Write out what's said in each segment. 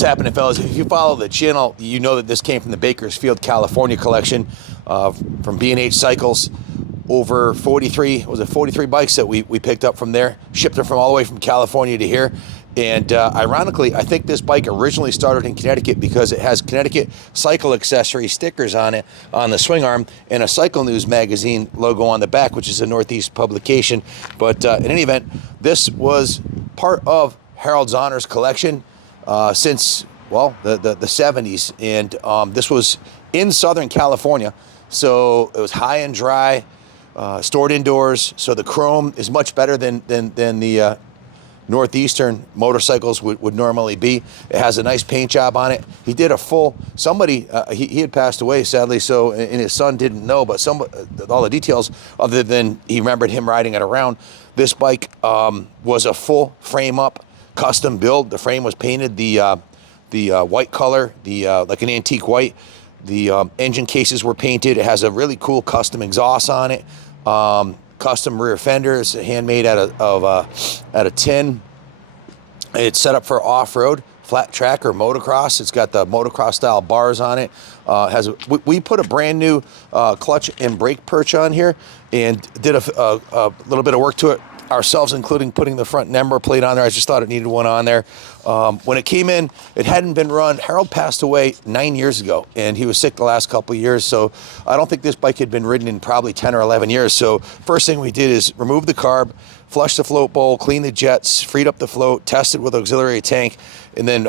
What's happening, fellas? If you follow the channel, you know that this came from the Bakersfield, California collection from B&H Cycles. Over 43 bikes that we picked up from there, shipped them from all the way from California to here. And ironically, I think this bike originally started in Connecticut because it has Connecticut Cycle Accessory stickers on it, on the swing arm, and a Cycle News magazine logo on the back, which is a Northeast publication. But in any event, this was part of Harold's Honors collection since, well, the 70s. And this was in Southern California. So it was high and dry, stored indoors. So the chrome is much better than the Northeastern motorcycles would normally be. It has a nice paint job on it. He did a full, somebody, he had passed away, sadly, so, and his son didn't know, but all the details, other than he remembered him riding it around. This bike was a full frame up, custom build. The frame was painted the white color, like an antique white. The engine cases were painted. It has a really cool custom exhaust on it. Custom rear fenders, handmade out of tin. It's set up for off-road, flat track, or motocross. It's got the motocross style bars on it. We put a brand new clutch and brake perch on here and did a little bit of work to it ourselves, including putting the front number plate on there. I just thought it needed one on there. When it came in, it hadn't been run. Harold passed away 9 years ago, and he was sick the last couple of years, so I don't think this bike had been ridden in probably 10 or 11 years. So first thing we did is remove the carb, flush the float bowl, clean the jets, freed up the float, tested with auxiliary tank, and then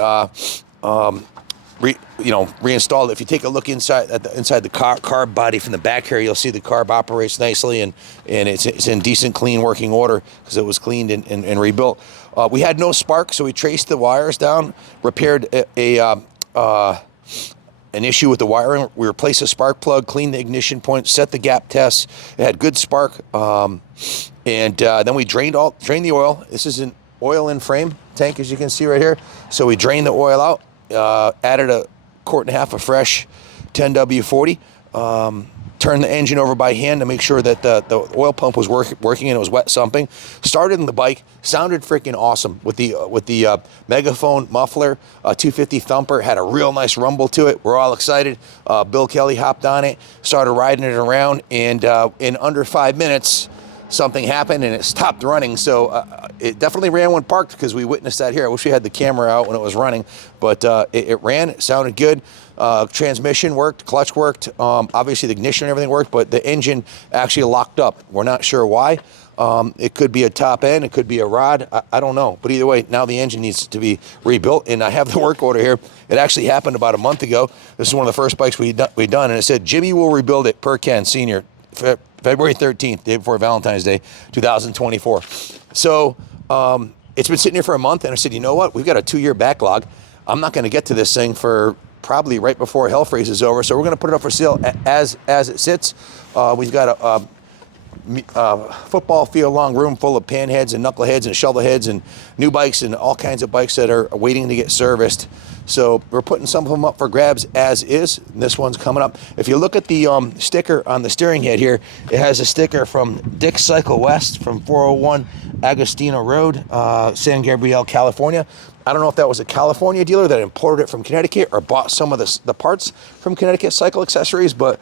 reinstalled it. If you take a look inside the carb body from the back here, you'll see the carb operates nicely, and it's in decent, clean working order because it was cleaned and rebuilt. We had no spark, so we traced the wires down, repaired an issue with the wiring. We replaced the spark plug, cleaned the ignition point, set the gap tests. It had good spark, and then we drained the oil. This is an oil in frame tank, as you can see right here. So we drained the oil out. Added a quart and a half of fresh 10W40, turned the engine over by hand to make sure that the oil pump was working and it was wet sumping. Started in the bike, sounded freaking awesome with the megaphone muffler, 250 thumper, had a real nice rumble to it. We're all excited. Bill Kelly hopped on it, started riding it around, and in under 5 minutes, something happened and it stopped running. So it definitely ran when parked because we witnessed that here. I wish we had the camera out when it was running, but it ran, it sounded good. Transmission worked, clutch worked. Obviously the ignition and everything worked, but the engine actually locked up. We're not sure why. It could be a top end, it could be a rod, I don't know. But either way, now the engine needs to be rebuilt, and I have the work order here. It actually happened about a month ago. This is one of the first bikes we'd done, and it said, Jimmy will rebuild it per Ken Sr., February 13th, day before Valentine's Day, 2024. So it's been sitting here for a month, and I said, you know what? We've got a 2-year backlog. I'm not going to get to this thing for probably right before hell freezes over, so we're going to put it up for sale as it sits. We've got a football field long room full of panheads and knuckleheads and shovelheads and new bikes and all kinds of bikes that are waiting to get serviced. So we're putting some of them up for grabs as is. This one's coming up. If you look at the sticker on the steering head here, it has a sticker from Dick's Cycle West from 401 Agostino Road, San Gabriel, California. I don't know if that was a California dealer that imported it from Connecticut or bought some of the parts from Connecticut Cycle Accessories, but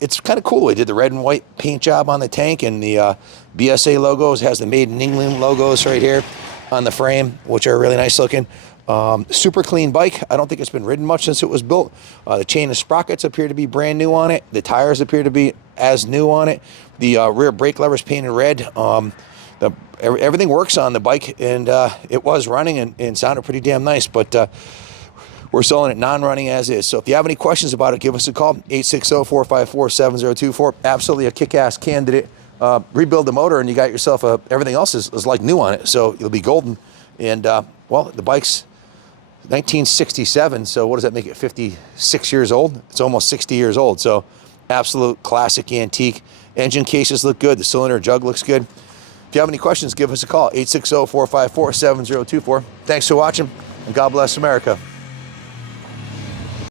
it's kind of cool. He did the red and white paint job on the tank, and the BSA logos, has the Made in England logos right here on the frame, which are really nice looking. Super clean bike. I don't think it's been ridden much since it was built. The chain of sprockets appear to be brand new on it. The tires appear to be as new on it. The rear brake levers painted red. Everything works on the bike, and it was running and sounded pretty damn nice, but we're selling it non-running as is. So if you have any questions about it, give us a call, 860-454-7024. Absolutely a kick-ass candidate. Rebuild the motor and you got yourself everything else is like new on it, so you'll be golden. And well, the bike's 1967, so what does that make it, 56 years old? It's almost 60 years old, so absolute classic antique. Engine cases look good, the cylinder jug looks good. If you have any questions, give us a call, 860-454-7024. Thanks for watching, and God bless America.